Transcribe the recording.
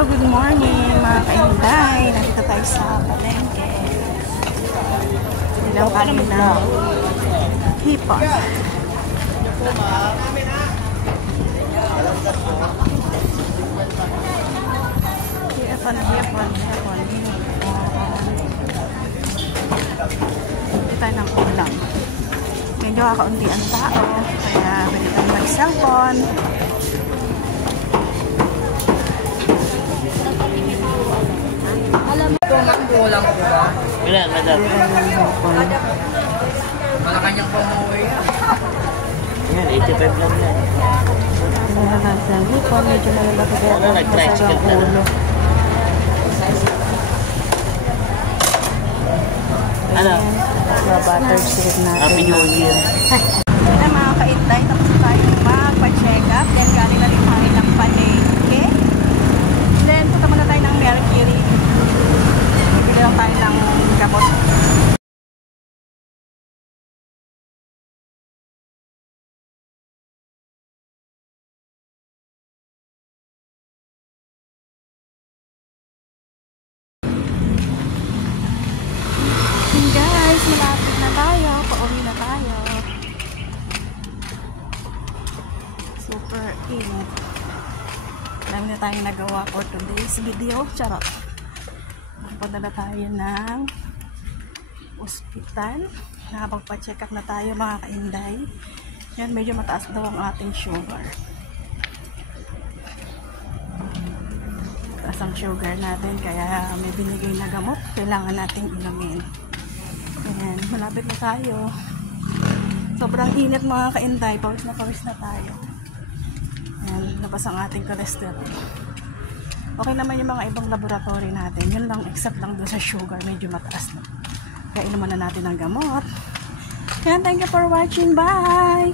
Good morning mga kainday. Nakita tayo sa palengke. Ilang kami ng hipon. Hipon. Hindi tayo ng ulam. Medyo kakaunti ang tao. Kaya pwede tayo mag-cellphone. Alam mo kung kulang ko ba? Ilan, madam? Malakanyang pamuwi. Yan, 85 lang yan. Nalalasan hipon. Medyo malalaki kaya Ano, nag-tricycle ka na? Ano? Mga butterstick natin. Happy New Year. Ay mga kaintay, tapos na tayo magpa-check up. Then galing na rin tayo ng palengke. Then punta muna tayo ng Mercury. Bibili lang tayo ng gamot. Guys, malapit na tayo. Pauwi na tayo. Super init. Marami na tayong nagawa for today's video. Charot. Punta na tayo ng ospital. Nakapagpa-check up na tayo mga kainday. Yan, medyo mataas daw ang ating sugar. Mataas ang sugar natin. Kaya may binigay na gamot. Kailangan nating inumin. Ayan, malapit na tayo. Sobrang init mga kainday. Pawis na tayo. Ayan, labas ang ating cholesterol. Okay naman yung mga ibang laboratory natin. Yun lang, except lang doon sa sugar. Medyo mataas na. Kaya inuman na natin ang gamot. Ayan, thank you for watching. Bye!